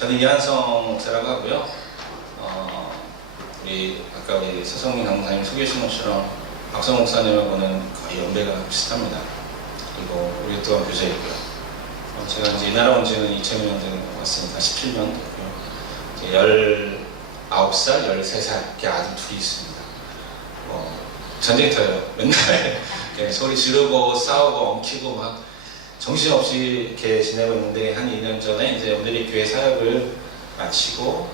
저는 이한성 목사라고 하고요. 우리 아까 우리 서성민 강사님 소개해 주신 것처럼 박성 목사님하고는 거의 연배가 비슷합니다. 그리고 우리 또한 교사이고요. 제가 이제 이 나라 온 지는 2000년대 왔으니까 17년 됐고요. 19살, 13살 이렇게 아들 둘이 있습니다. 전쟁터예요. 맨날 소리 지르고 싸우고 엉키고 막 정신없이 이렇게 지내고 있는데, 한 2년 전에 이제 오늘의 교회 사역을 마치고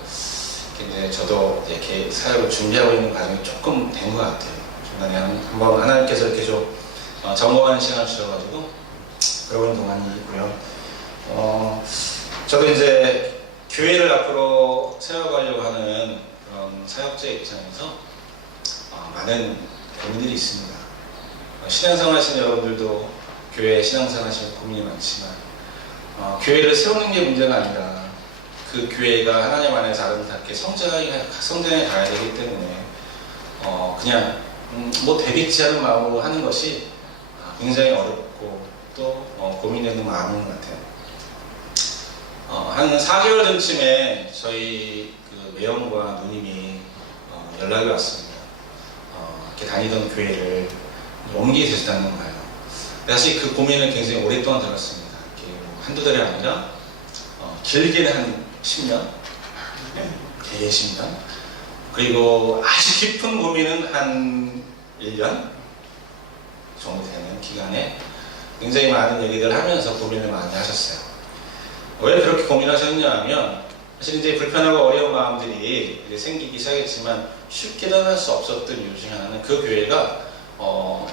이제 저도 이렇게 사역을 준비하고 있는 과정이 조금 된 것 같아요. 중간에 한번 하나님께서 이렇게 좀 점검하는 시간을 주셔가지고 그러고 있는 동안이 있고요. 저도 이제 교회를 앞으로 세워가려고 하는 그런 사역자의 입장에서 많은 고민들이 있습니다. 신앙생활 하시는 여러분들도 교회 신앙생활 하시는 고민이 많지만 교회를 세우는 게 문제가 아니라 그 교회가 하나님 안에서 아름답게 성장해 가야 되기 때문에 그냥 뭐 되겠지 하는 마음으로 하는 것이 굉장히 어렵고 또 고민되는 마음인 것 같아요. 한 4개월 전쯤에 저희 그 매형과 누님이 연락이 왔습니다. 이렇게 다니던 교회를 옮기게 되셨다는 거예요. 사실 그 고민을 굉장히 오랫동안 들었습니다. 이렇게 한두 달이 아니라 길게는 한 10년, 되게 10년, 그리고 아주 깊은 고민은 한 1년 정도 되는 기간에 굉장히 많은 얘기들을 하면서 고민을 많이 하셨어요. 왜 그렇게 고민하셨냐 하면, 사실 이제 불편하고 어려운 마음들이 이제 생기기 시작했지만 쉽게 떠날 수 없었던 이유 중에 하나는 그 교회가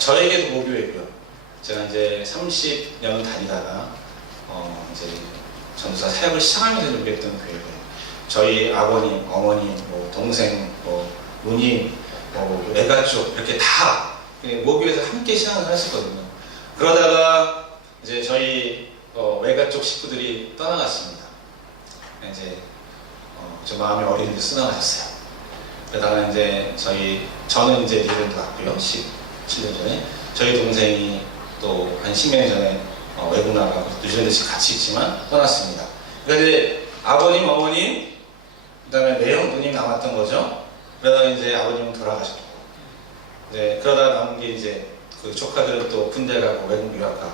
저에게도 모교회고요. 제가 이제 30년 다니다가 이제 전도사 사역을 시작하면서 준비했던 교회고요. 저희 아버님, 어머님, 뭐 동생, 뭐 누님, 뭐 외가족 이렇게 다 모교에서 함께 신앙을 했었거든요. 그러다가 이제 저희 외가족 식구들이 떠나갔습니다. 이제 저 마음이 어린데 쓰나가셨어요. 그러다가 이제 저는 이제 미국에 왔고요. 17년 전에 저희 동생이 또 한 10년 전에 외국 나가고 뉴질랜드에서 같이 있지만 떠났습니다. 그러니까 이제 아버님, 어머님, 그 다음에 매형, 누님 남았던 거죠. 그러다가 이제 아버님은 돌아가셨고, 네, 그러다 남은 게 이제 그 조카들은 또 군대 가고 외국 유학 가고,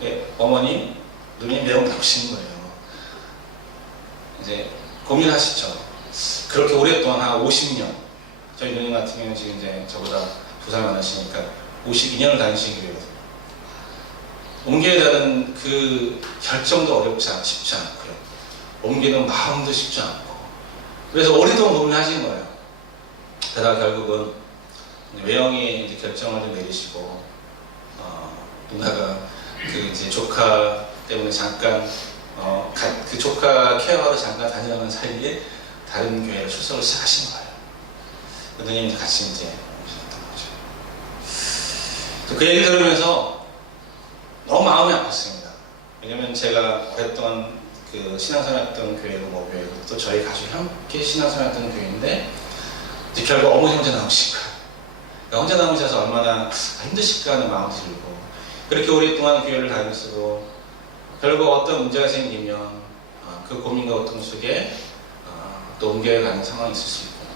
네, 어머님, 누님, 매형 나오시는 거예요. 이제 고민하시죠. 그렇게 오랫동안 한 50년, 저희 누님 같은 경우는 지금 이제 저보다 2살 많으시니까 52년을 다니신 교회거든요. 옮겨야 되는 그 결정도 쉽지 않고요. 옮기는 마음도 쉽지 않고. 그래서 오랫동안 고민하신 거예요. 그러다가 결국은 외형이 이제 결정을 좀 내리시고, 누나가 그 이제 조카 때문에 잠깐, 그 조카 케어하러 잠깐 다니려는 사이에 다른 교회로 출석을 시작하신 거예요. 누님이 같이 이제 오셨던 거죠. 그 얘기 들으면서 너무 마음이 아팠습니다. 왜냐면 제가 오랫동안 그 신앙생활 했던 교회고 뭐 교회고 또 저희 가족이 함께 신앙생활 했던 교회인데 이제 결국 어머니 혼자 나오신 거예요. 그러니까 혼자 나오셔서 얼마나 힘드실까 하는 마음이 들고, 그렇게 오랫동안 교회를 다녔어도 결국 어떤 문제가 생기면 그 고민과 고통 속에 또 옮겨야 가는 상황이 있을 수 있고,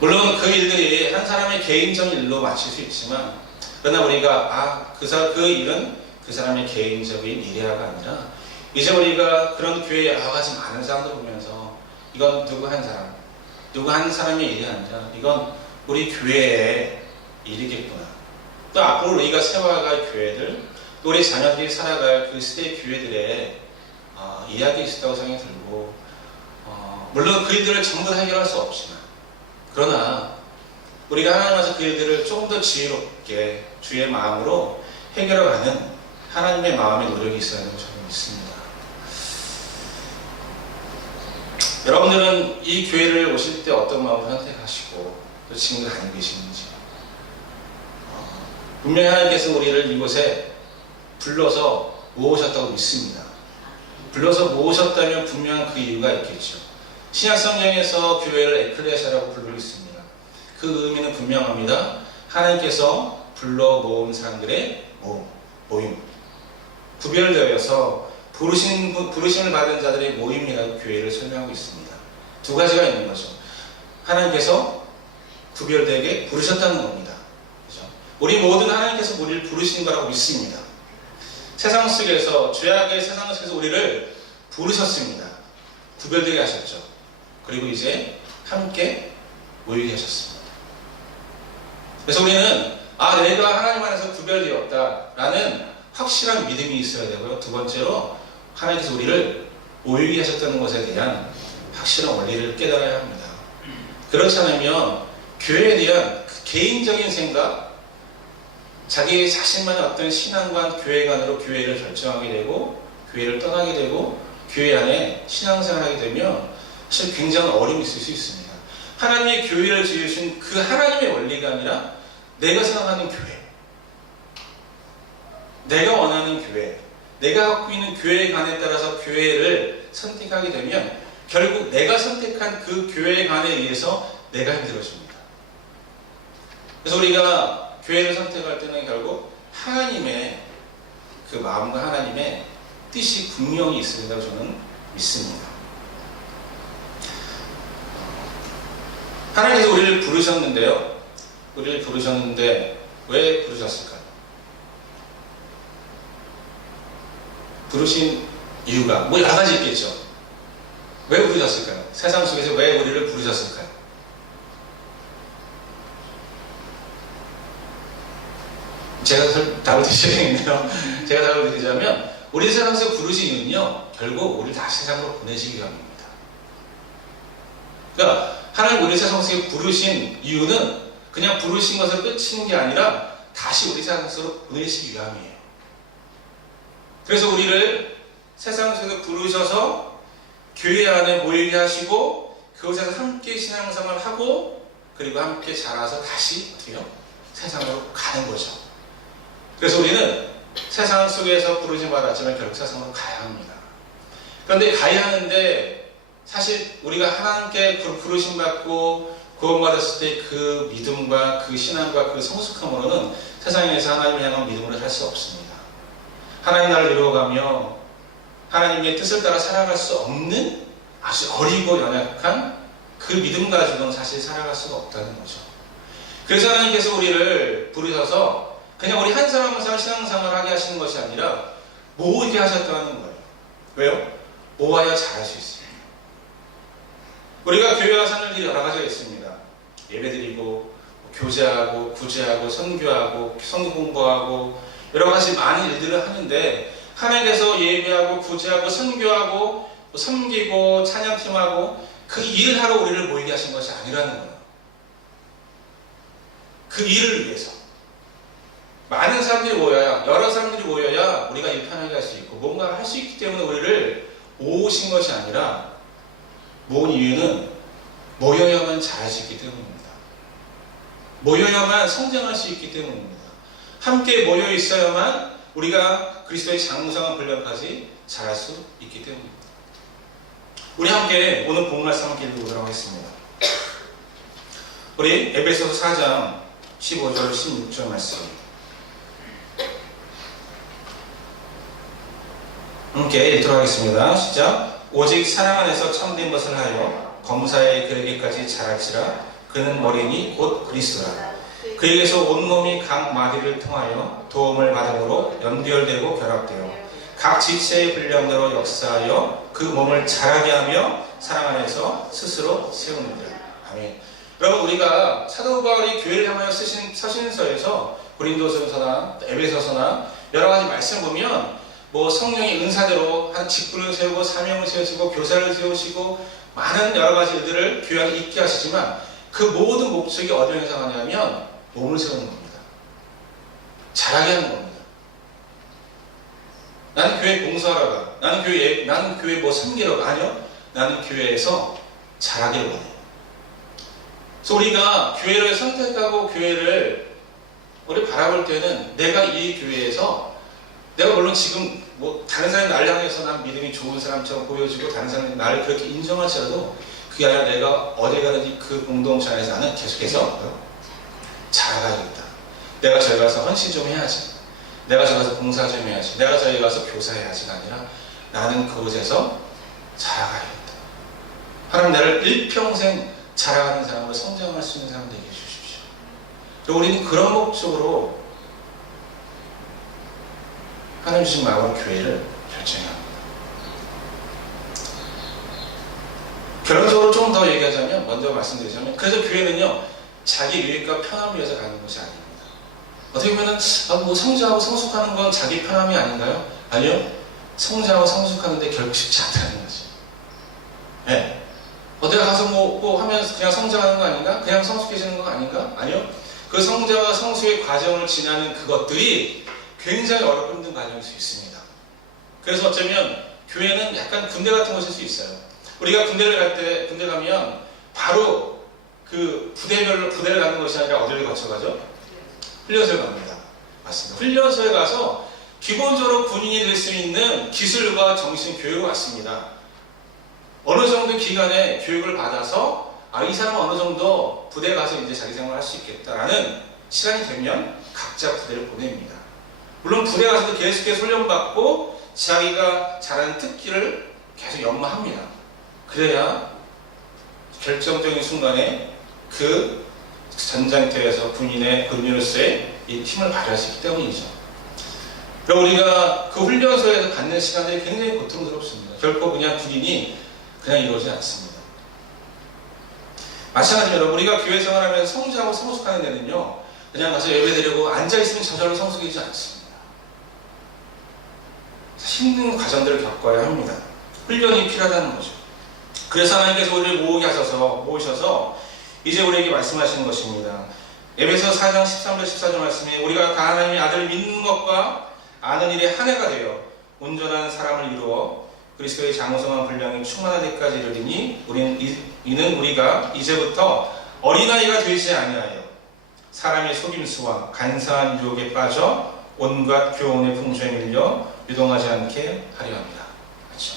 물론 그 일들이 한 사람의 개인적인 일로 마칠 수 있지만, 그러나 우리가 그 일은 그 사람의 개인적인 일이야가 아니라 이제 우리가 그런 교회에 여러가지 많은 사람들 보면서 이건 누구 한 사람의 일이 아니라 이건 우리 교회의 일이겠구나. 또 앞으로 우리가 세워갈 교회들, 또 우리 자녀들이 살아갈 그 시대의 교회들의 이야기가 있었다고 생각이 들고, 물론 그 일들을 전부 다 해결할 수 없지만, 그러나 우리가 하나님 앞에서 그 일들을 조금 더 지혜롭게 주의 마음으로 해결해가는 하나님의 마음의 노력이 있어야 한다고 저는 믿습니다. 여러분들은 이 교회를 오실 때 어떤 마음을 선택하시고 또 지금 다니고 계시는지, 분명히 하나님께서 우리를 이곳에 불러서 모으셨다고 믿습니다. 불러서 모으셨다면 분명한 그 이유가 있겠죠. 신약 성경에서 교회를 에클레시아라고 부르고 있습니다. 그 의미는 분명합니다. 하나님께서 불러 모은 사람들의 모임, 구별되어서 부르심을 받은 자들의 모임이라고 교회를 설명하고 있습니다. 두 가지가 있는 거죠. 하나님께서 구별되게 부르셨다는 겁니다. 그렇죠? 우리 모든 하나님께서 우리를 부르신 거라고 믿습니다. 세상 속에서, 죄악의 세상 속에서 우리를 부르셨습니다. 구별되게 하셨죠. 그리고 이제 함께 모이게 하셨습니다. 그래서 우리는 내가 하나님 안에서 구별되었다라는 확실한 믿음이 있어야 되고요. 두 번째로 하나님께서 우리를 모이게 하셨다는 것에 대한 확실한 원리를 깨달아야 합니다. 그렇지 않으면 교회에 대한 그 개인적인 생각, 자기 자신만의 어떤 신앙관, 교회관으로 교회를 결정하게 되고 교회를 떠나게 되고 교회 안에 신앙생활을 하게 되면 사실 굉장한 어려움이 있을 수 있습니다. 하나님의 교회를 지으신 그 하나님의 원리가 아니라 내가 생각하는 교회, 내가 원하는 교회, 내가 갖고 있는 교회관에 따라서 교회를 선택하게 되면 결국 내가 선택한 그 교회관에 의해서 내가 힘들어집니다. 그래서 우리가 교회를 선택할 때는 결국 하나님의 그 마음과 하나님의 뜻이 분명히 있으리라고 저는 믿습니다. 하나님께서 우리를 부르셨는데요. 우리를 부르셨는데 왜 부르셨을까요? 부르신 이유가 여러 가지 있겠죠. 왜 부르셨을까요? 세상 속에서 왜 우리를 부르셨을까요? 제가 답을 드리겠네요. 제가 답을 드리자면 우리 세상에서 부르신 이유는요, 결국 우리를 다시 세상으로 보내시기 위함입니다. 그러니까 하나님 우리 세상에서 부르신 이유는 그냥 부르신 것을 끝이는 게 아니라 다시 우리 세상으로 보내시기 위함이에요. 그래서 우리를 세상 속에서 부르셔서 교회 안에 모이게 하시고 그곳에서 함께 신앙생활을 하고 그리고 함께 자라서 다시 어떻게요? 세상으로 가는 거죠. 그래서 우리는 세상 속에서 부르심 받았지만 결국 세상으로 가야 합니다. 그런데 가야 하는데 사실 우리가 하나님께 부르심 받고 구원받았을 때 그 믿음과 그 신앙과 그 성숙함으로는 세상에서 하나님을 향한 믿음으로 살 수 없습니다. 하나님 나라를 이루어가며 하나님의 뜻을 따라 살아갈 수 없는 아주 어리고 연약한 그 믿음 가지고는 사실 살아갈 수가 없다는 거죠. 그래서 하나님께서 우리를 부르셔서 그냥 우리 한 사람 한 사람 신앙생활을 하게 하시는 것이 아니라 모으게 하셨다는 거예요. 왜요? 모아야 잘할 수 있습니다. 우리가 교회 와서 하는 일이 여러 가지가 있습니다. 예배드리고 교제하고 구제하고 선교하고 성경 공부하고 여러 가지 많은 일들을 하는데 하나님께서 예배하고 구제하고 선교하고 섬기고 찬양팀하고 그 일을 하러 우리를 모이게 하신 것이 아니라는 거예요. 그 일을 위해서 많은 사람들이 모여야, 여러 사람들이 모여야 우리가 일 편하게 할 수 있고 뭔가 할 수 있기 때문에 우리를 모으신 것이 아니라 모은 이유는 모여야만 잘할 수 있기 때문입니다. 모여야만 성장할 수 있기 때문입니다. 함께 모여 있어야만 우리가 그리스도의 장성한 분량까지 잘할 수 있기 때문입니다. 우리 함께 오늘 본 말씀 함께 읽어보도록 하겠습니다. 우리 에베소서 4장 15절 16절 말씀 함께 읽도록 하겠습니다. 시작. 오직 사랑 안에서 참된 것을 하여 검사에 그에게까지 자랄지라. 그는 머리니 곧 그리스도라. 그에게서 온몸이 각 마디를 통하여 도움을 받음으로 연결되고 결합되어 각 지체의 분량대로 역사하여 그 몸을 자라게 하며 사랑 안에서 스스로 세우느니라. 아멘. 여러분, 우리가 사도 바울이 교회를 향하여 쓰신 서신서에서 고린도서나 에베소서나 여러 가지 말씀 보면 성령의 은사대로 한 직분을 세우고 사명을 세우시고 교사를 세우시고 많은 여러 가지 일들을 교회 안에 있게 하시지만 그 모든 목적이 어디에 해당하냐면 몸을 세우는 겁니다. 자라게 하는 겁니다. 나는 교회 봉사하러 가. 나는 교회 섬기러 가. 아니요. 나는 교회에서 자라기를 원해요. 그래서 우리가 교회를 선택하고 교회를 우리 바라볼 때는 내가 이 교회에서 내가 물론 지금 다른 사람이 나를 향해서 난 믿음이 좋은 사람처럼 보여지고 다른 사람이 나를 그렇게 인정하지라도 그게 아니라 내가 어디 가든지 그 공동체 안에서 나는 계속해서 자라가야겠다. 내가 저기 가서 헌신 좀 해야지. 내가 저기 가서 봉사 좀 해야지. 내가 저기 가서 교사해야지가 아니라 나는 그곳에서 자라가야겠다. 하나님 나를 일평생 자라가는 사람으로 성장할 수 있는 사람 되게 해주십시오. 우리는 그런 목적으로 하나님 주신 마을 교회를 결정해야 합니다. 결론적으로 좀 더 얘기하자면, 먼저 말씀드리자면, 그래서 교회는요, 자기 유익과 편함을 위해서 가는 것이 아닙니다. 어떻게 보면 뭐 성장하고 성숙하는 건 자기 편함이 아닌가요? 아니요. 성장하고 성숙하는데 결국 쉽지 않다는 거지. 네. 어디가 가서 뭐 하면 그냥 성장하는 거 아닌가? 그냥 성숙해지는 거 아닌가? 아니요. 그 성장과 성숙의 과정을 지나는 그것들이 굉장히 어렵고 힘든 과정일 수 있습니다. 그래서 어쩌면 교회는 약간 군대 같은 곳일 수 있어요. 우리가 군대를 갈 때, 군대 가면 바로 그 부대를 가는 것이 아니라 어디를 거쳐가죠? 훈련소에 갑니다. 맞습니다. 훈련소에 가서 기본적으로 군인이 될 수 있는 기술과 정신 교육을 받습니다. 어느 정도 기간에 교육을 받아서 이 사람은 어느 정도 부대에 가서 이제 자기 생활을 할 수 있겠다라는 시간이 되면 각자 부대를 보냅니다. 물론 부대 가서도 계속해서 훈련받고 자기가 잘하는 특기를 계속 연마합니다. 그래야 결정적인 순간에 그 전장터에서 군인으로서의 이 힘을 발휘할 수 있기 때문이죠. 그리고 우리가 그 훈련소에서 갖는 시간들이 굉장히 고통스럽습니다. 결코 그냥 군인이 그냥 이루어지지 않습니다. 마찬가지로 여러분, 우리가 교회 생활하면서 성장하고 성숙하는 데는요, 그냥 가서 예배드리고 앉아있으면 저절로 성숙이지 않습니다. 힘든 과정들을 겪어야 합니다. 훈련이 필요하다는 거죠. 그래서 하나님께서 우리를 모으셔서 이제 우리에게 말씀하시는 것입니다. 에베소 4장 13절 14절 말씀에 우리가 다 하나님의 아들을 믿는 것과 아는 일에 한 해가 되어 온전한 사람을 이루어 그리스도의 장성한 분량이 충만한 데까지 이르리니 이는 우리가 이제부터 어린아이가 되지 아니하여 사람의 속임수와 간사한 유혹에 빠져 온갖 교훈의 풍조에 밀려 유동하지 않게 하려 합니다. 그렇죠?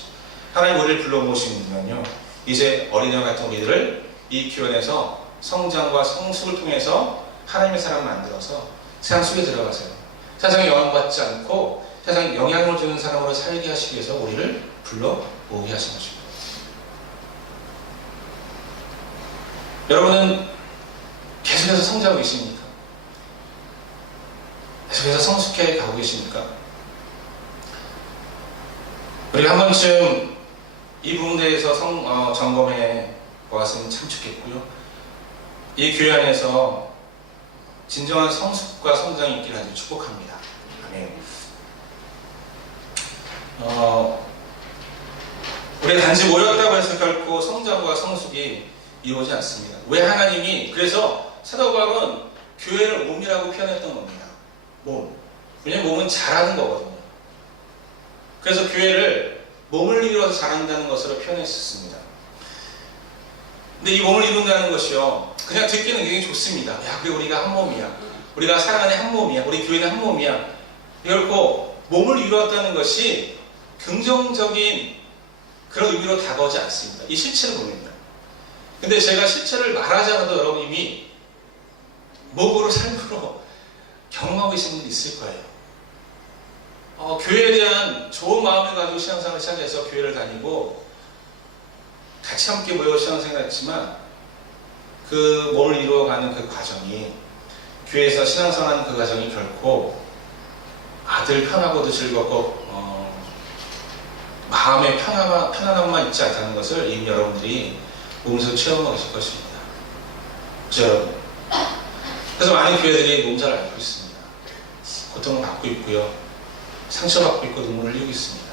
하나님 우리를 불러 모시면요, 이제 어린아이 같은 우리들을 이 교회에서 성장과 성숙을 통해서 하나님의 사람 만들어서 세상 속에 들어가세요. 세상에 영향받지 않고 세상에 영향을 주는 사람으로 살게 하시기 위해서 우리를 불러 모으게 하신 것입니다. 여러분은 계속해서 성장하고 계십니까? 계속해서 성숙해 가고 계십니까? 우리가 한 번쯤 이 부분에 대해서 점검해 보았으면 참 좋겠고요. 이 교회 안에서 진정한 성숙과 성장이 있기를 아주 축복합니다. 아멘. 우리가 단지 모였다고 해서 결코 성장과 성숙이 이루어지지 않습니다. 왜 하나님이, 그래서 사도 바울은 교회를 몸이라고 표현했던 겁니다. 몸. 왜냐면 몸은 자라는 거거든요. 그래서 교회를 몸을 이루어서 자란다는 것으로 표현했었습니다. 근데 이 몸을 이룬다는 것이요, 그냥 듣기는 굉장히 좋습니다. 야, 그래, 우리가 한 몸이야. 우리가 살아가는 한 몸이야. 우리 교회는 한 몸이야. 결코 몸을 이루었다는 것이 긍정적인 그런 의미로 다가오지 않습니다. 이 실체를 봅니다. 근데 제가 실체를 말하지 않아도 여러분 이미 몸으로 삶으로 경험하고 계신 분이 있을 거예요. 교회에 대한 좋은 마음을 가지고 신앙생활을 시작해서 교회를 다니고 같이 함께 모여 신앙생활을 했지만 그 몸을 이루어가는 그 과정이, 교회에서 신앙생활하는 그 과정이 결코 아들 편하고도 즐겁고 마음의 편안함만 있지 않다는 것을 이미 여러분들이 몸소 체험하고 계실 것입니다. 그렇죠, 여러분? 그래서 많은 교회들이 몸 잘 앓고 있습니다. 고통을 받고 있고요, 상처받고 있고 눈물을 흘리고 있습니다.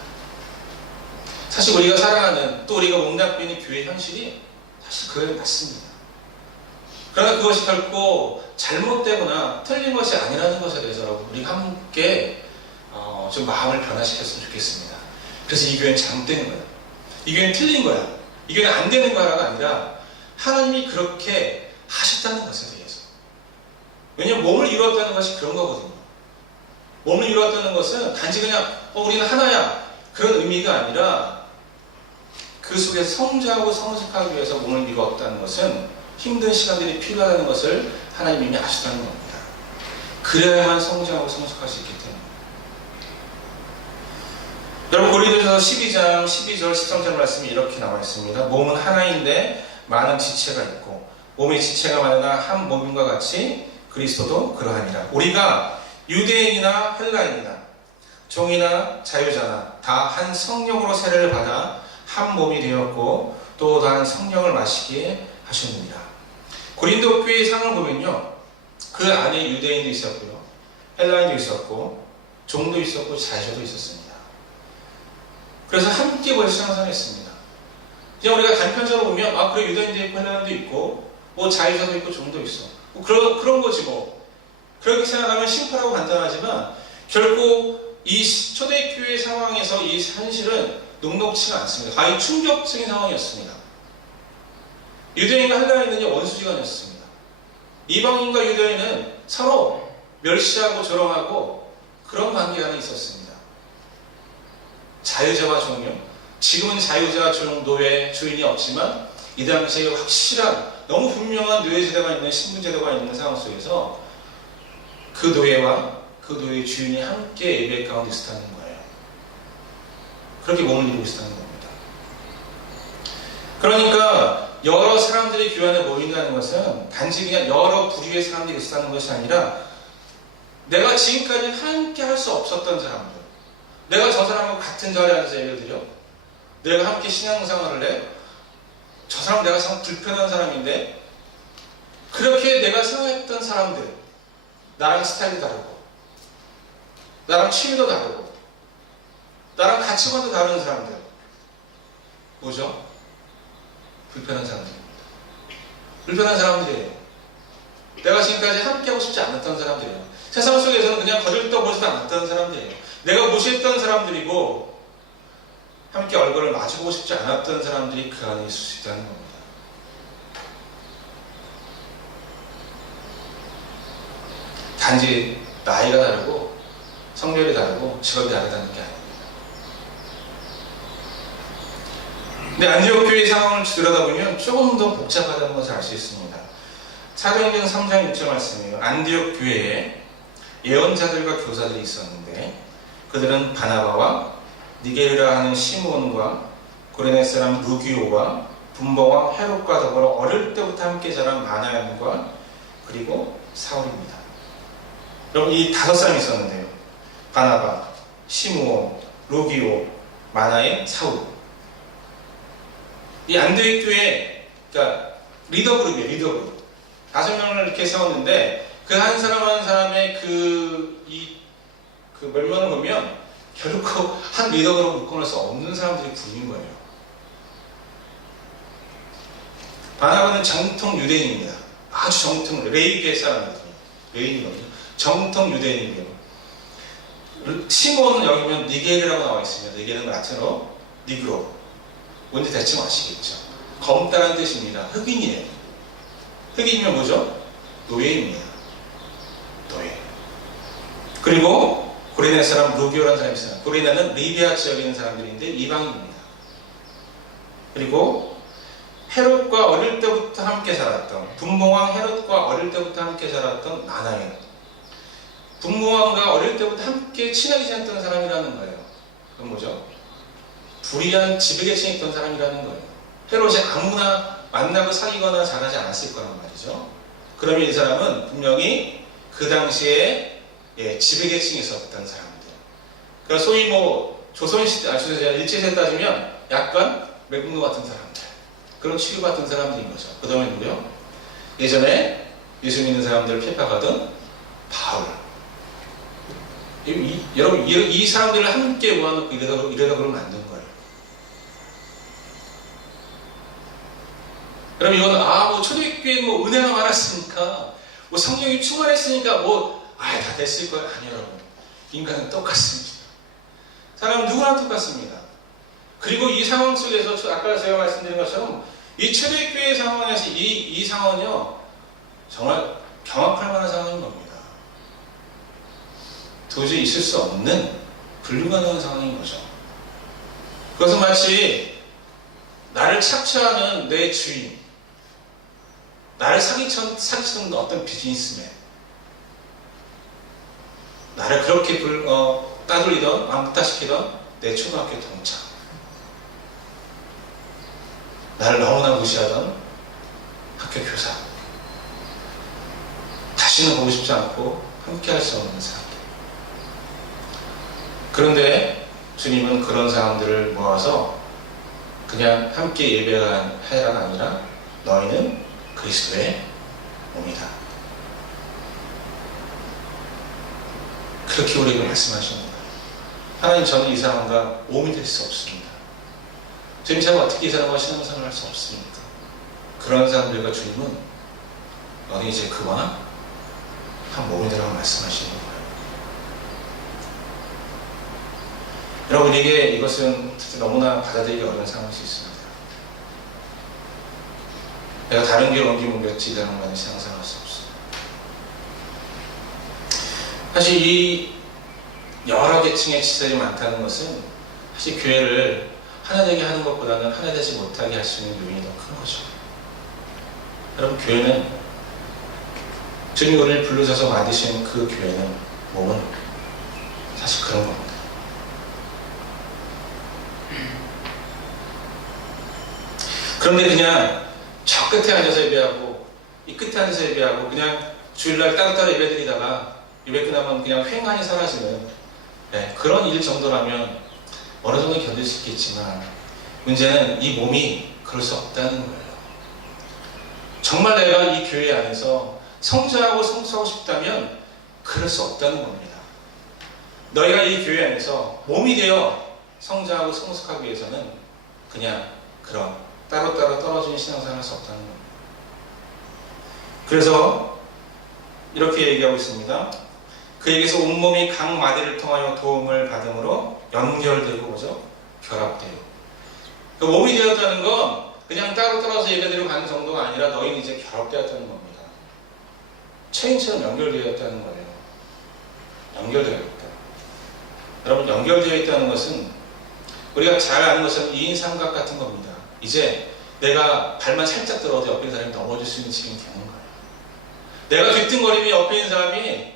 사실 우리가 살아가는, 또 우리가 몸담고 있는 교회 현실이 사실 그거에 맞습니다. 그러나 그것이 결코 잘못되거나 틀린 것이 아니라는 것에 대해서 여러분, 우리가 함께 좀 마음을 변화시켰으면 좋겠습니다. 그래서 이 교회는 잘못되는 거야, 이 교회는 틀린 거야, 이 교회는 안 되는 거야가 아니라 하나님이 그렇게 하셨다는 것에 대해서. 왜냐하면 몸을 이루었다는 것이 그런 거거든요. 몸을 이루었다는 것은 단지 그냥 우리는 하나야, 그런 의미가 아니라 그 속에서 성장하고 성숙하기 위해서 몸을 이루었다는 것은 힘든 시간들이 필요하다는 것을 하나님이 이미 아시다는 겁니다. 그래야만 성장하고 성숙할 수 있기 때문에. 여러분, 고린도전서 고린도전서 12장 12절 13절 말씀이 이렇게 나와 있습니다. 몸은 하나인데 많은 지체가 있고 몸의 지체가 많으나 한 몸인과 같이 그리스도도 그러하니라. 우리가 유대인이나 헬라인이나 종이나 자유자나 다 한 성령으로 세례를 받아 한 몸이 되었고 또 다른 성령을 마시게 하셨느니라. 고린도 교회의 상을 보면요, 그 안에 유대인도 있었고요, 헬라인도 있었고, 종도 있었고, 자유자도 있었습니다. 그래서 함께 벌써 상상했습니다. 그냥 우리가 단편적으로 보면 그래, 유대인도 있고 헬라인도 있고 뭐 자유자도 있고 종도 있어, 뭐 그런 거지 뭐. 그렇게 생각하면 심플하고 간단하지만 결코 이 초대교회 상황에서 이 현실은 녹록치가 않습니다. 아주 충격적인 상황이었습니다. 유대인과 헬라인은 원수지간이었습니다. 이방인과 유대인은 서로 멸시하고 조롱하고 그런 관계가 있었습니다. 자유자와 종요. 지금은 자유자, 종, 노예, 주인이 없지만 이 당시에 확실한 너무 분명한 노예제도가 있는 신분제도가 있는 상황 속에서 그 노예와 그 노예의 주인이 함께 예배 가운데 있었다는 거예요. 그렇게 몸을 이루고 있었다는 겁니다. 그러니까 여러 사람들이 교회 안에 모인다는 것은 단지 그냥 여러 부류의 사람들이 있었다는 것이 아니라 내가 지금까지 함께 할 수 없었던 사람들, 내가 저 사람하고 같은 자리에 앉아서 예를 들여 내가 함께 신앙생활을 해, 저 사람 내가 참 불편한 사람인데 그렇게 내가 생각했던 사람들, 나랑 스타일이 다르고 나랑 취미도 다르고 나랑 가치관도 다른 사람들, 뭐죠? 불편한 사람들입니다. 불편한 사람들이에요. 내가 지금까지 함께하고 싶지 않았던 사람들이에요. 세상 속에서는 그냥 거들떠보지도 않았던 사람들이에요. 내가 무시했던 사람들이고 함께 얼굴을 마주보고 싶지 않았던 사람들이 그 안에 있을 수 있다는 겁니다. 단지 나이가 다르고 성별이 다르고 직업이 다르다는 게 아닙니다. 근데 안디옥 교회의 상황을 들여다보면 조금 더 복잡하다는 것을 알 수 있습니다. 사도행전 3장 6절 말씀이에요. 안디옥 교회에 예언자들과 교사들이 있었는데 그들은 바나바와 니게르라 하는 시므온과 고레네 사람 루기오와 분봉왕 헤롯과 더불어 어릴 때부터 함께 자란 마나연과 그리고 사울입니다. 여러분, 이 5사람이 있었는데요. 바나바, 시므온, 루기오, 마나연, 사울. 이 안디옥 교회, 그러니까 리더그룹이에요. 리더그룹. 5명을 이렇게 세웠는데 그 한 사람 한 사람의 그 면면을 보면 결코 한 리더그룹을 묶어낼 수 없는 사람들이 부인 거예요. 바나바는 정통 유대인입니다. 아주 정통 레위계 사람이거든요. 레위인이거든요. 정통 유대인이고요. 시몬은 여기 보면 니게르라고 나와 있습니다. 니게르는 라틴어로 니그로. 뭔지 대충 아시겠죠? 검다라는 뜻입니다. 흑인이에요. 흑인이면 뭐죠? 노예입니다. 노예. 그리고 고레네 사람 루기오라는 사람이 있어요. 고레네는 리비아 지역에 있는 사람들인데 이방인입니다. 그리고 헤롯과 어릴 때부터 함께 살았던, 분봉왕 헤롯과 어릴 때부터 함께 살았던 마나연. 분봉왕과 어릴 때부터 함께 친하게 지냈던 사람이라는 거예요. 그건 뭐죠? 불의한 지배계층에 있던 사람이라는 거예요. 헤롯이 아무나 만나고 사귀거나 잘하지 않았을 거란 말이죠. 그러면 이 사람은 분명히 그 당시에 지배계층에 있었던 사람들. 그러니까 소위 뭐 조선시대, 일제시대 따지면 약간 매국노 같은 사람들, 그런 취급받던 사람들인 거죠. 그 다음에 누구요? 예전에 예수 믿는 사람들을 핍박하던 바울. 여러분, 이 사람들을 함께 모아놓고 이러다 그러면 안 되는 거예요. 그럼 이건 뭐 초대교회 뭐 은혜가 많았으니까, 뭐 성령이 충만했으니까 다 됐을 거예요. 아니요, 여러분. 인간은 똑같습니다. 사람은 누구나 똑같습니다. 그리고 이 상황 속에서 아까 제가 말씀드린 것처럼 이 초대교회 상황에서 이 상황은요, 정말 경악할 만한 상황인 겁니다. 도저히 있을 수 없는 불가능한 상황인 거죠. 그것은 마치 나를 착취하는 내 주인, 나를 사기치는 어떤 비즈니스맨, 나를 그렇게 따돌리던 왕따시키던 내 초등학교 동창, 나를 너무나 무시하던 학교 교사, 다시는 보고 싶지 않고 함께 할 수 없는 사람들. 그런데 주님은 그런 사람들을 모아서 그냥 함께 예배하라가 아니라 너희는 그리스도의 몸이다. 그렇게 우리에게 말씀하시는 거예요. 하나님, 저는 이 사람과 몸이 될 수 없습니다. 주님, 제가 어떻게 이 사람과 신앙생활을 할 수 없습니까? 그런 사람들과 주님은 너는 이제 그와 한 몸이 되라고 말씀하시는 거예요. 여러분에게 이것은 특히 너무나 받아들이기 어려운 상황일 수 있습니다. 내가 다른 교회 옮기겠지 이 사람과는 신앙생활 할 수 없어요. 사실 이 여러 계층의 지체들이 많다는 것은 사실 교회를 하나 되게 하는 것보다는 하나 되지 못하게 할 수 있는 요인이 더 큰 거죠. 여러분, 교회는 주님이 우리를 불러셔서 만드신 그 교회는, 몸은 사실 그런 겁니다. 그런데 그냥 저 끝에 앉아서 예배하고 이 끝에 앉아서 예배하고 그냥 주일날 따로따로 예배드리다가 예배 끝나면 그냥 횡하니 사라지는 그런 일 정도라면 어느 정도 견딜 수 있겠지만, 문제는 이 몸이 그럴 수 없다는 거예요. 정말 내가 이 교회 안에서 성장하고 성숙하고 싶다면 그럴 수 없다는 겁니다. 너희가 이 교회 안에서 몸이 되어 성장하고 성숙하기 위해서는 그냥 그런 따로따로 떨어진 신앙생활을 할 수 없다는 겁니다. 그래서 이렇게 얘기하고 있습니다. 그에게서 온몸이 각 마디를 통하여 도움을 받음으로 연결되고 뭐죠? 결합돼요. 그 몸이 되었다는 건 그냥 따로 떨어져 예배드리고 가는 정도가 아니라 너희는 이제 결합되었다는 겁니다. 체인처럼 연결되었다는 거예요. 연결되어 있다. 여러분, 연결되어 있다는 것은 우리가 잘 아는 것처럼 2인 삼각 같은 겁니다. 이제 내가 발만 살짝 들어도 옆에 있는 사람이 넘어질 수 있는 지경이 되는 거예요. 내가 뒤뚱거리면 옆에 있는 사람이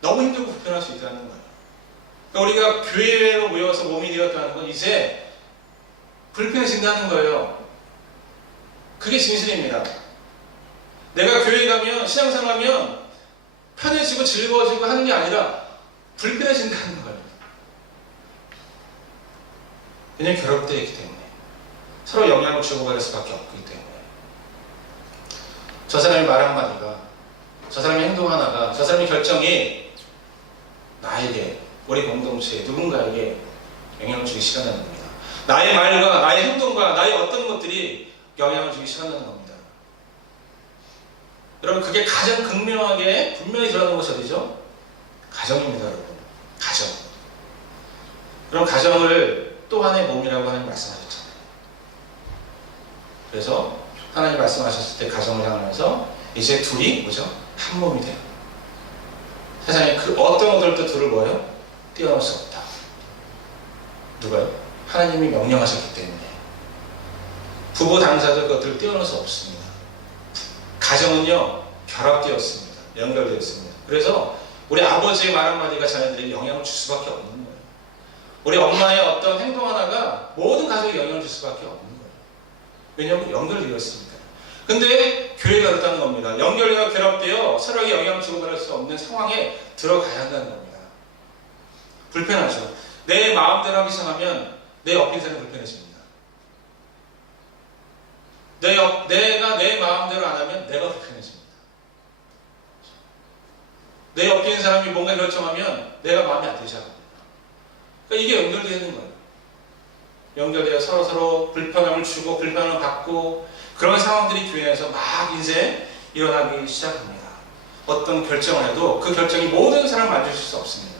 너무 힘들고 불편할 수 있다는 거예요. 그러니까 우리가 교회로 모여서 몸이 되었다는 건 이제 불편해진다는 거예요. 그게 진실입니다. 내가 교회 가면, 신앙생활하면 편해지고 즐거워지고 하는 게 아니라 불편해진다는 거예요. 왜냐하면 결합되어 있기 때문에. 서로 영향을 주고받을 수밖에 없기 때문에. 저 사람의 말 한마디가, 저 사람의 행동 하나가, 저 사람의 결정이 나에게, 우리 공동체에, 누군가에게 영향을 주기 시작하는 겁니다. 나의 말과 나의 행동과 나의 어떤 것들이 영향을 주기 시작하는 겁니다. 여러분, 그게 가장 극명하게 분명히 드러나는 것이 어디죠? 가정입니다, 여러분. 가정. 그럼 가정을 또 하나의 몸이라고 하나님 말씀하셨잖아요. 그래서 하나님 말씀하셨을 때 가정을 향하면서 이제 둘이 뭐죠? 한 몸이 돼요. 세상에 그 어떤 것들도 둘을 뭐예요? 띄어놓을 수 없다. 누가요? 하나님이 명령하셨기 때문에. 부부 당사자 그것들을 띄어놓을 수 없습니다. 가정은요, 결합되었습니다. 연결되었습니다. 그래서 우리 아버지의 말 한마디가 자녀들에게 영향을 줄 수밖에 없는 거예요. 우리 엄마의 어떤 행동 하나가 모든 가족에 영향을 줄 수밖에 없는 거예요. 왜냐하면 연결되었으니까. 근데 교회가 그렇다는 겁니다. 연결되어 결합되어 서로에게 영향을 주고받을 수 없는 상황에 들어가야 한다는 겁니다. 불편하죠. 내 마음대로 하기 시작하면 내 옆에 사람이 불편해집니다. 내가 내 마음대로 안 하면 내가 불편해집니다. 내 옆에 있는 사람이 뭔가 결정하면 내가 마음에 안 들기 시작합니다. 그러니까 이게 연결되어 있는 거예요. 연결되어 서로 불편함을 주고 불편함을 받고 그런 상황들이 교회에서 막 이제 일어나기 시작합니다. 어떤 결정을 해도 그 결정이 모든 사람을 만족시킬 수 없습니다.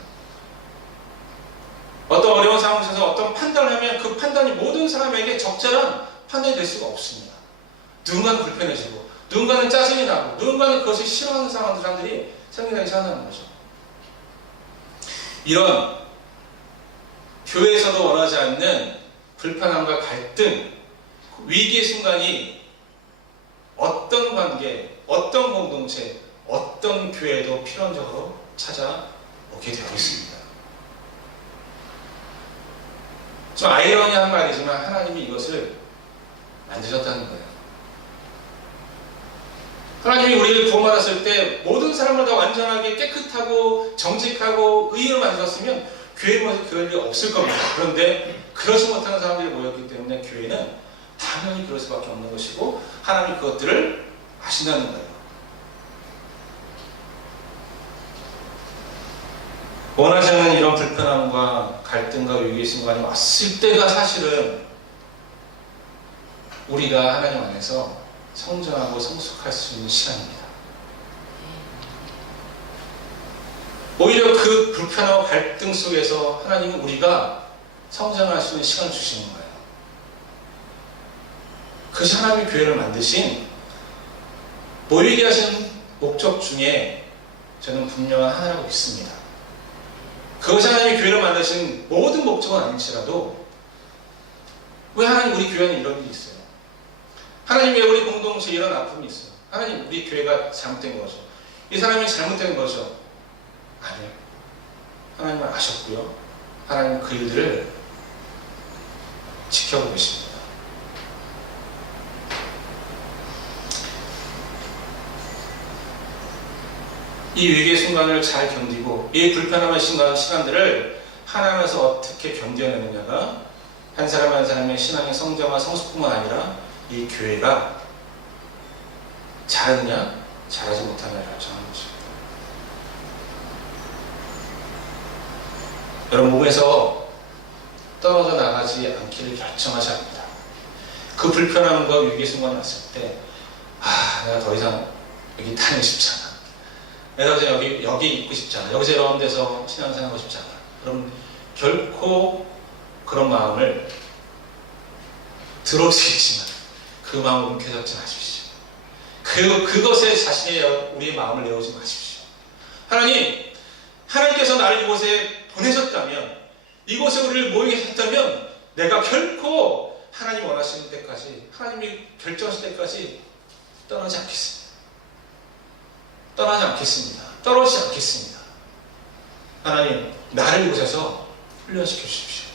어떤 어려운 상황에서 어떤 판단을 하면 그 판단이 모든 사람에게 적절한 판단이 될 수가 없습니다. 누군가는 불편해지고 누군가는 짜증이 나고 누군가는 그것을 싫어하는 사람들이 생겨나기 시작하는 거죠. 이런 교회에서도 원하지 않는 불편함과 갈등, 위기의 순간이 어떤 관계, 어떤 공동체, 어떤 교회도 필연적으로 찾아오게 되어 있습니다. 좀 아이러니한 말이지만 하나님이 이것을 만드셨다는 거예요. 하나님이 우리를 구원받았을 때 모든 사람을 다 완전하게 깨끗하고 정직하고 의인을 만드셨으면 교회 모습 그럴 일이 없을 겁니다. 그런데 그러지 못하는 사람들이 모였기 때문에 교회는 당연히 그럴 수밖에 없는 것이고 하나님이 그것들을 아신다는 거예요. 원하지 않는 이런 불편함과 갈등과 위기의 순간이 왔을 때가 사실은 우리가 하나님 안에서 성장하고 성숙할 수 있는 시간입니다. 오히려 그 불편하고 갈등 속에서 하나님은 우리가 성장할 수 있는 시간을 주시는 거예요. 그것이 하나님이 교회를 만드신 모이게 하신 목적 중에 저는 분명한 하나라고 믿습니다. 그것이 하나님이 교회를 만드신 모든 목적은 아닐지라도 왜 하나님 우리 교회는 이런 일이 있어요? 하나님 왜 우리 공동체에 이런 아픔이 있어요? 하나님 우리 교회가 잘못된 거죠. 이 사람이 잘못된 거죠. 아니요. 하나님은 아셨고요. 하나님은 그 일들을 지켜보고 계십니다. 이 위기의 순간을 잘 견디고 이 불편함의 시간들을 하나님에서 어떻게 견뎌내느냐가 한 사람 한 사람의 신앙의 성장과 성숙뿐만 아니라 이 교회가 잘하느냐 잘하지 못하느냐를 결정하는 것입니다. 여러분 몸에서 떨어져 나가지 않기를 결정하셔야 합니다. 그 불편함과 위기의 순간이 왔을 때 내가 더 이상 여기 다니고 싶지 않아. 내가 이제 여기 있고 싶지 않아. 여기서 이런 데서 신앙생활하고 싶지 않아. 그럼 결코 그런 마음을 들어오시겠지만 그 마음을 움켜잡지 마십시오. 그것에 자신의 우리의 마음을 내어오지 마십시오. 하나님께서 나를 이곳에 보내셨다면, 이곳에 우리를 모이게 하셨다면 내가 결코 하나님 원하시는 때까지, 하나님이 결정하실 때까지 떠나지 않겠습니다. 떨어지지 않겠습니다. 하나님, 나를 이곳에서 훈련시켜 주십시오.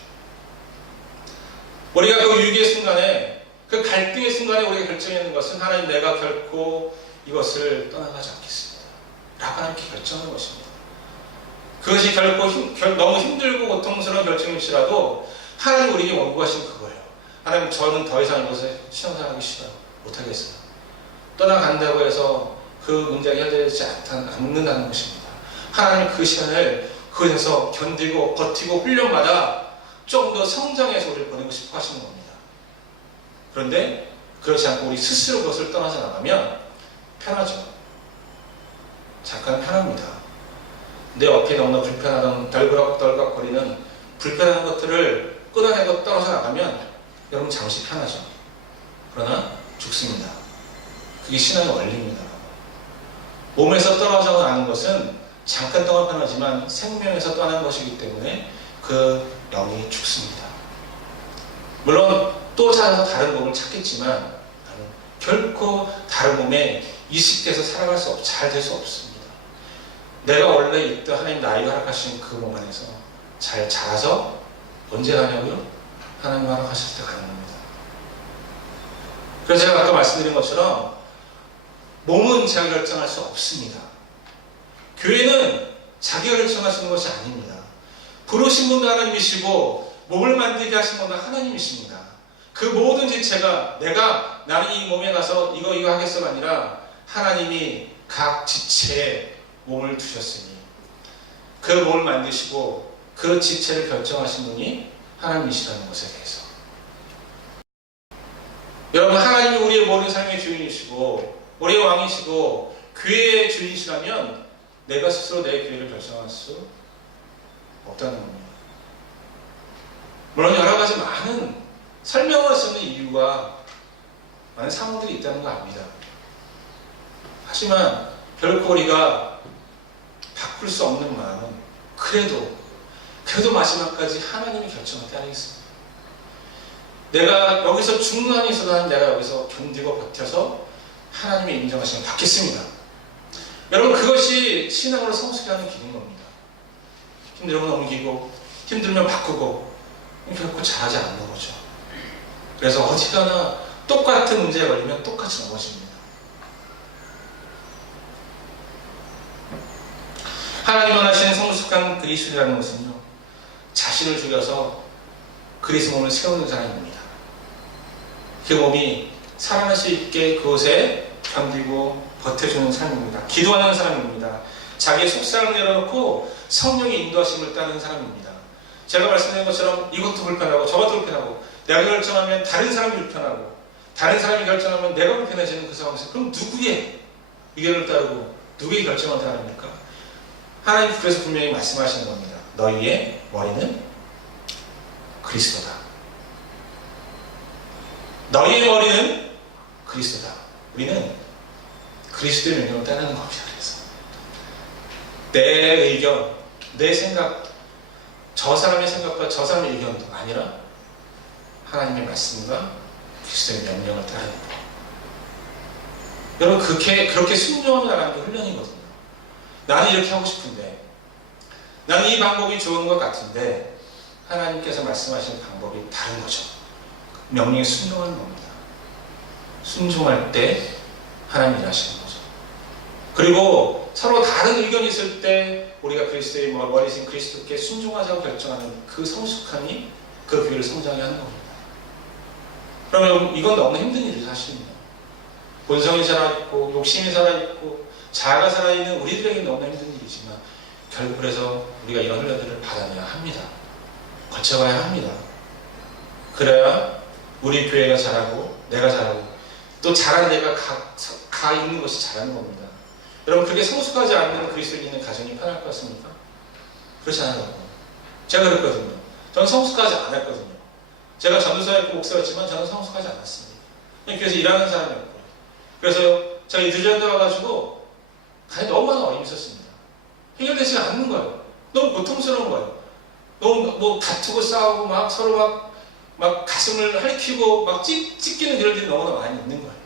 우리가 그 위기의 순간에, 그 갈등의 순간에 우리가 결정하는 것은 하나님, 내가 결코 이것을 떠나가지 않겠습니다 라고 하나님께 결정하는 것입니다. 그것이 결코 너무 힘들고 고통스러운 결정일지라도 하나님 우리에게 원구하신 그거예요. 하나님, 저는 더 이상 이곳에 신앙생활하기 싫어요. 못하겠어요. 떠나간다고 해서 그 문제가 해결되지 않는다는 것입니다. 하나님 그 시간을 그곳에서 견디고 버티고 훈련마다 좀 더 성장해서 우리를 보내고 싶어 하시는 겁니다. 그런데 그렇지 않고 우리 스스로 그것을 떠나서 나가면 편하죠. 잠깐 편합니다. 내 옆에 너무나 불편하던 덜각덜각거리는 불편한 것들을 끊어내고 떨어져 나가면 여러분 잠시 편하죠. 그러나 죽습니다. 그게 신앙의 원리입니다. 몸에서 떨어져 나는 것은 잠깐 동안 편하지만 생명에서 떠나는 것이기 때문에 그 영이 죽습니다. 물론 또 찾아서 다른 몸을 찾겠지만 나는 결코 다른 몸에 이식돼서 살아갈 수 없고 잘 될 수 없습니다. 내가 원래 있던 하나님 나에게 허락하신 그 몸 안에서 잘 자라서 언제 가냐고요? 하나님 허락하실 때 가는 겁니다. 그래서 제가 아까 말씀드린 것처럼 몸은 제가 결정할 수 없습니다. 교회는 자기가 결정하시는 것이 아닙니다. 부르신 분도 하나님이시고 몸을 만들게 하신 분도 하나님이십니다. 그 모든 지체가 나는 이 몸에 가서 이거 하겠어가 아니라 하나님이 각 지체에 몸을 두셨으니 그 몸을 만드시고 그 지체를 결정하신 분이 하나님이시라는 것에 대해서, 여러분, 하나님이 우리의 모든 삶의 주인이시고 우리의 왕이시고 교회의 주인이시라면 내가 스스로 내 교회를 결정할 수 없다는 겁니다. 물론 여러 가지 많은 설명할 수 있는 이유와 많은 상황들이 있다는 거 압니다. 하지만 결코 우리가 바꿀 수 없는 마음은 그래도 마지막까지 하나님이 결정을 따르겠습니다. 내가 여기서 죽는 한이 있어도 내가 여기서 견디고 버텨서 하나님의 인정하심을 받겠습니다. 여러분, 그것이 신앙으로 성숙해 하는 길인 겁니다. 힘들면 옮기고 힘들면 바꾸고 결코 잘하지 않는 거죠. 그래서 어지간하 똑같은 문제에 걸리면 똑같이 넘어집니다. 하나님 원하시는 성숙한 그리스도라는 것은요, 자신을 죽여서 그리스도 몸을 세우는 사람입니다. 그 몸이 살아날 수 있게 그곳에 견디고 버텨주는 사람입니다. 기도하는 사람입니다. 자기의 속사를 내려놓고 성령의 인도하심을 따르는 사람입니다. 제가 말씀드린 것처럼 이것도 불편하고 저것도 불편하고, 내가 결정하면 다른 사람이 불편하고, 다른 사람이 결정하면 내가 불편해지는 그 상황에서 그럼 누구의 의견을 따르고 누구의 결정을 따릅니까? 하나님 그래서 분명히 말씀하시는 겁니다. 너희의 머리는 그리스도다. 너희의 머리는 그리스도다. 우리는 그리스도의 명령을 따르는 겁니다. 그래서 내 의견, 내 생각, 저 사람의 생각과 저 사람의 의견도 아니라 하나님의 말씀과 그리스도의 명령을 따르는 것. 여러분, 그렇게 순종하며 나가는 게 훈련이거든요. 나는 이렇게 하고 싶은데, 나는 이 방법이 좋은 것 같은데 하나님께서 말씀하시는 방법이 다른 거죠. 명령에 순종하는 겁니다. 순종할 때 하나님 일하시는 거죠. 그리고 서로 다른 의견이 있을 때 우리가 그리스도의 머리신 그리스도께 순종하자고 결정하는 그 성숙함이 그 교회를 성장하게 하는 겁니다. 그러면 이건 너무 힘든 일이 사실입니다. 본성이 살아있고 욕심이 살아있고 자아가 살아있는 우리들에게 너무나 힘든 일이지만 결국 그래서 우리가 이런 훈련들을 받아내야 합니다. 거쳐가야 합니다. 그래야 우리 교회가 자라고 내가 자라고 또 자란 내가 가 있는 것이 자라는 겁니다. 여러분, 그렇게 성숙하지 않는 그리스도인 있는 가정이 편할 것 같습니까? 그렇지 않아요. 제가 그랬거든요. 저는 성숙하지 않았거든요. 제가 전도사였고 목사였지만 저는 성숙하지 않았습니다. 그래서 일하는 사람이었고, 그래서 저희 늦은데 와가지고 너무 많은 어려움이 있었습니다. 해결되지 않는 거예요. 너무 고통스러운 거예요. 너무 다투고 싸우고 막 서로 막 가슴을 핥히고 막 찢기는 그런 일이 너무나 많이 있는 거예요.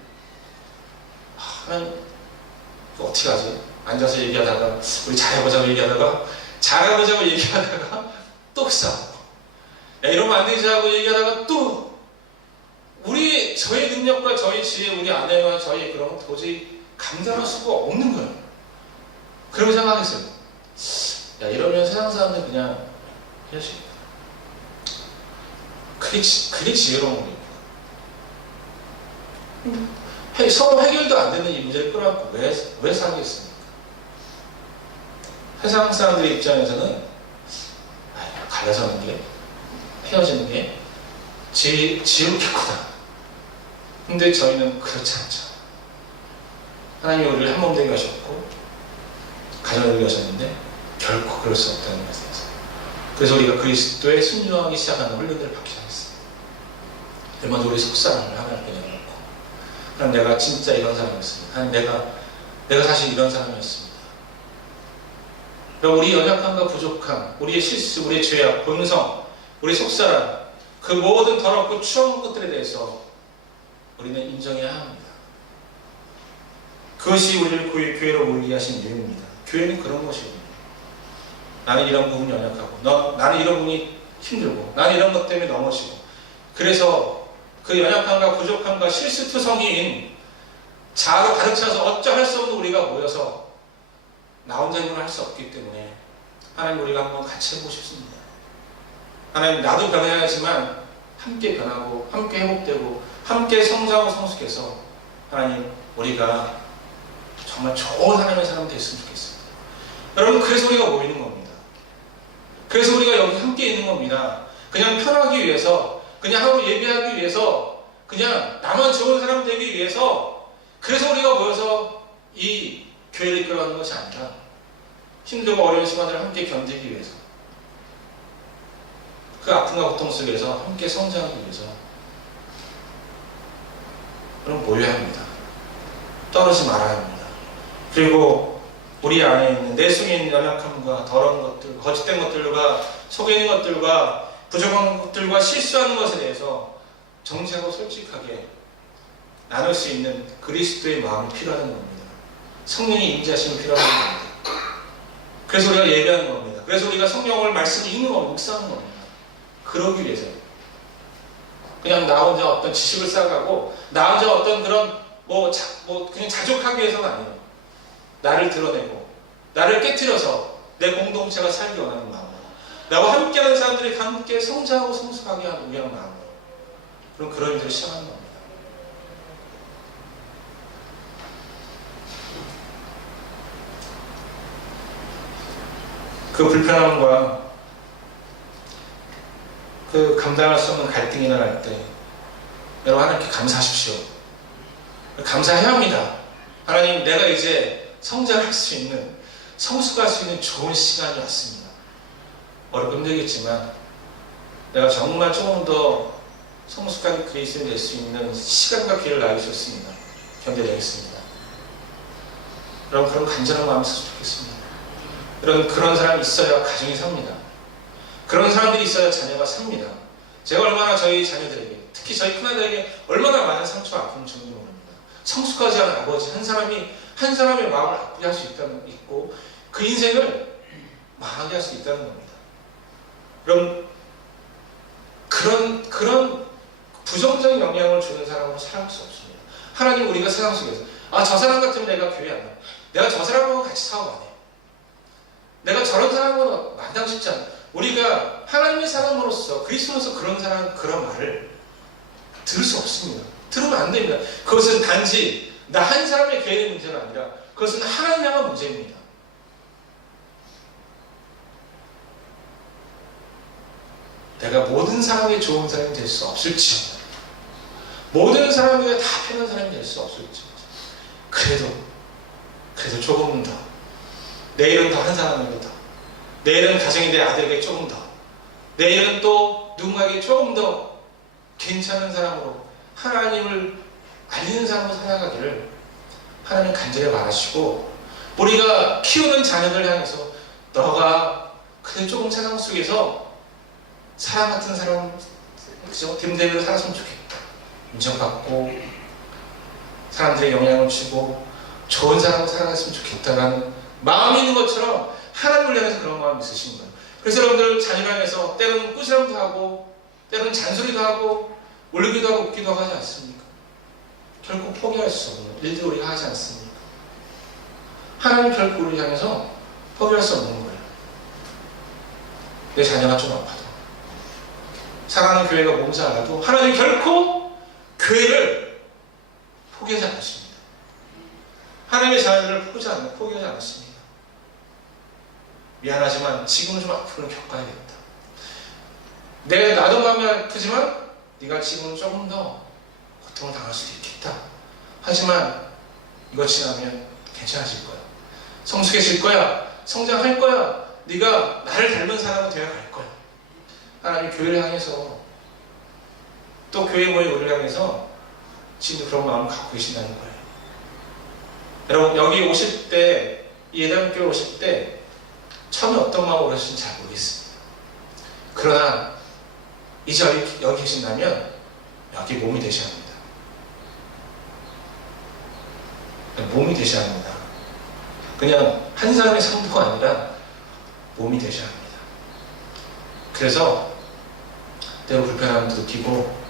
어떻게 하지? 앉아서 얘기하다가 우리 잘해보자고 얘기하다가 또 싸우고, 야 이러면 안 되지 하고 얘기하다가 또 저의 능력과 저의 지혜, 우리 아내와 저희 그런 건 도저히 감당할 수가 없는 거예요. 그러고 생각했어요. 야 이러면 세상 사람들 그냥 헤어지겠다. 그게 지혜로운 거예요. 서로 해결도 안 되는 이 문제를 끌어안고 왜 살겠습니까? 세상 사람들의 입장에서는 갈라서는 게, 헤어지는 게 지옥이구나. 근데 저희는 그렇지 않죠. 하나님이 우리를 한 몸 되게 하셨고 가정을 되게 하셨는데 결코 그럴 수 없다는 것에 대해서, 그래서 우리가 그리스도에 순종하기 시작하는 훈련들을 받기 시작했어요. 먼저 우리 속사람을 하나님께 내놓고, 하나님 내가 진짜 이런 사람이었습니다. 하나님 내가 사실 이런 사람이었습니다. 그럼 우리 연약함과 부족함, 우리의 실수, 우리의 죄악, 본성, 우리 속사람, 그 모든 더럽고 추한 것들에 대해서 우리는 인정해야 합니다. 그것이 우리를 교회로 모이게 하신 이유입니다. 교회는 그런 것이거든요. 나는 이런 부분이 연약하고, 나는 이런 부분이 힘들고, 나는 이런 것 때문에 넘어지고, 그래서 그 연약함과 부족함과 실수투성이인 자아로 가득 차서 어쩌할 수 없는 우리가 모여서 나 혼자 힘으로 할 수 없기 때문에 하나님 우리가 한번 같이 해보고 싶습니다. 하나님 나도 변해야 하지만 함께 변하고 함께 회복되고 함께 성장하고 성숙해서 하나님 우리가 정말 좋은 하나님의 사람 됐으면 좋겠습니다. 여러분, 그래서 우리가 모이는 겁니다. 그래서 우리가 여기 함께 있는 겁니다. 그냥 편하기 위해서, 그냥 하루 예배하기 위해서, 그냥 나만 좋은 사람 되기 위해서, 그래서 우리가 모여서 이 교회를 이끌어가는 것이 아니라 힘들고 어려운 시간을 함께 견디기 위해서, 그 아픔과 고통 속에서 함께 성장하기 위해서 그럼 모여야 합니다. 떨어지지 말아야 합니다. 그리고 우리 안에 있는 내 속에 있는 연약함과 더러운 것들, 거짓된 것들과 속에 있는 것들과 부족한 것들과 실수하는 것에 대해서 정직하고 솔직하게 나눌 수 있는 그리스도의 마음이 필요하다는 겁니다. 성령의 임재하심이 필요하다는 겁니다. 그래서 우리가 예배하는 겁니다. 그래서 우리가 성령을 말씀을 읽는 겁니다. 묵상하는 겁니다. 그러기 위해서요. 그냥 나 혼자 어떤 지식을 쌓아가고 나 혼자 어떤 그런 그냥 자족하기 위해서가 아니에요. 나를 드러내고 나를 깨트려서 내 공동체가 살기 원하는 마음으로 나와 함께하는 사람들이 함께 성장하고 성숙하게 하는 위한 마음으로 그런 일들을 시작하는 겁니다. 그 불편함과 그 감당할 수 없는 갈등이 일어날 때 여러분 하나님께 감사하십시오. 감사해야 합니다. 하나님, 내가 이제 성장할 수 있는, 성숙할 수 있는 좋은 시간이 왔습니다. 어렵고 힘들겠지만 내가 정말 조금 더 성숙한 그리스도인이 될 수 있는 시간과 기회를 나에게 주셨습니다. 견뎌내겠습니다. 여러분, 그런 간절한 마음이 있었으면 좋겠습니다. 여러분, 그런 사람이 있어야 가정이 삽니다. 그런 사람들이 있어야 자녀가 삽니다. 제가 얼마나 저희 자녀들에게, 특히 저희 큰아들에게 얼마나 많은 상처와 아픔을 주는지 모릅니다. 성숙하지 않은 아버지 한 사람의 마음을 아프게 할 수 있고 그 인생을 망하게 할 수 있다는 겁니다. 여러분, 그런 부정적인 영향을 주는 사람으로 살아갈 수 없습니다. 하나님, 우리가 세상 속에서 저 사람 같으면 내가 교회 안 가. 내가 저 사람하고 같이 사업 안 해. 내가 저런 사람하고 만나고 싶지 않아. 우리가 하나님의 사람으로서 그리스도로서 그런 사람 그런 말을 들을 수 없습니다. 들으면 안 됩니다. 그것은 단지 나 한 사람의 개인의 문제가 아니라 그것은 하나님 향한 문제입니다. 내가 모든 사람에게 좋은 사람이 될 수 없을지언다. 모든 사람에게 다 편한 사람이 될 수 없을지언다. 그래도 조금 더, 내일은 더 한 사람에게 더, 내일은 가정이 내 아들에게 조금 더, 내일은 또 누군가에게 조금 더 괜찮은 사람으로 하나님을 알리는 사람으로 살아가기를 하나님 간절히 바라시고, 우리가 키우는 자녀들 향해서 너가 그래 조금 세상 속에서 사랑 같은 사람, 그죠? 됨됨이로 살았으면 좋겠다. 인정받고 사람들의 영향을 주고 좋은 사람으로 살아갔으면 좋겠다라는 마음이 있는 것처럼 하나님을 향해서 그런 마음이 있으신 거예요. 그래서 여러분들 자녀를 향해서 때로는 꾸지람도 하고 때로는 잔소리도 하고 울기도 하고 웃기도 하고 하지 않습니까? 결코 포기할 수 없는 일들 우리가 하지 않습니까? 하나님 결코 우리를 향해서 포기할 수 없는 거예요. 내 자녀가 좀 아파도, 사랑하는 교회가 뭔지 알아도 하나님 결코 교회를 포기하지 않으십니다. 하나님의 자녀들을 포기하지 않으십니다. 미안하지만 지금은 좀 아픔을 겪어야겠다. 나도 마음이 아프지만 네가 지금은 조금 더 고통을 당할 수도 있겠다. 하지만 이거 지나면 괜찮아질 거야. 성숙해질 거야. 성장할 거야. 네가 나를 닮은 사람으로 되어갈 거야. 하나님 교회를 향해서, 또 교회 모임 우리를 향해서 지금도 그런 마음을 갖고 계신다는 거예요. 여러분, 여기 오실 때, 이 예담교회 오실 때 처음에 어떤 마음으로 오셨는지 잘 모르겠습니다. 그러나 이제 여기 계신다면 여기 몸이 되셔야 합니다. 몸이 되셔야 합니다. 그냥 한 사람의 상도가 아니라 몸이 되셔야 합니다. 그래서 때로 불편함도 느끼고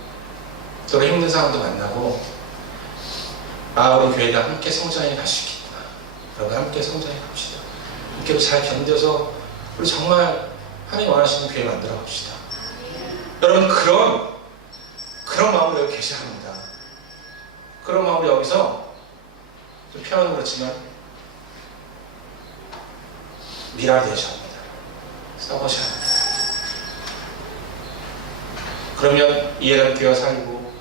때로 힘든 사람도 만나고 우리 교회가 함께 성장해 갈 수 있겠구나. 여러분 함께 성장해 갑시다. 함께 잘 견뎌서 우리 정말 하나님 원하시는 교회 만들어 갑시다. 여러분 그런 마음으로 여기 계셔야 합니다. 그런 마음으로 여기서 좀 표현은 그렇지만 미랄 되셔야 합니다. 써보셔야 합니다. 그러면 이 예담교회가 살고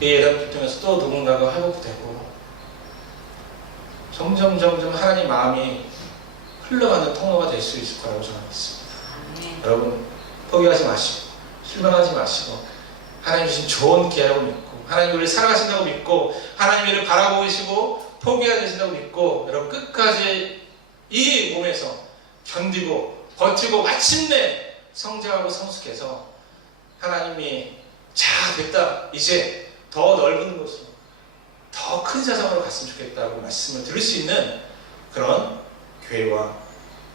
이 예담교회 통해서 또 누군가가 회복되고 점점 하나님 마음이 흘러가는 통로가 될 수 있을 거라고 저는 믿습니다. 여러분 포기하지 마시고 실망하지 마시고 하나님 주신 좋은 기회라고 믿고 하나님 우리를 사랑하신다고 믿고 하나님 우리를 바라보고 계시고 포기하지 않으신다고 믿고 여러분 끝까지 이 몸에서 견디고 버티고 마침내 성장하고 성숙해서 하나님이 자 됐다 이제 더 넓은 곳으로 더 큰 세상으로 갔으면 좋겠다고 말씀을 들을 수 있는 그런 교회와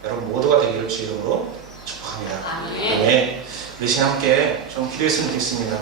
여러분 모두가 되기를 주 이름으로 축복합니다. 아멘. 우리 시간 함께 좀 기도했으면 좋겠습니다.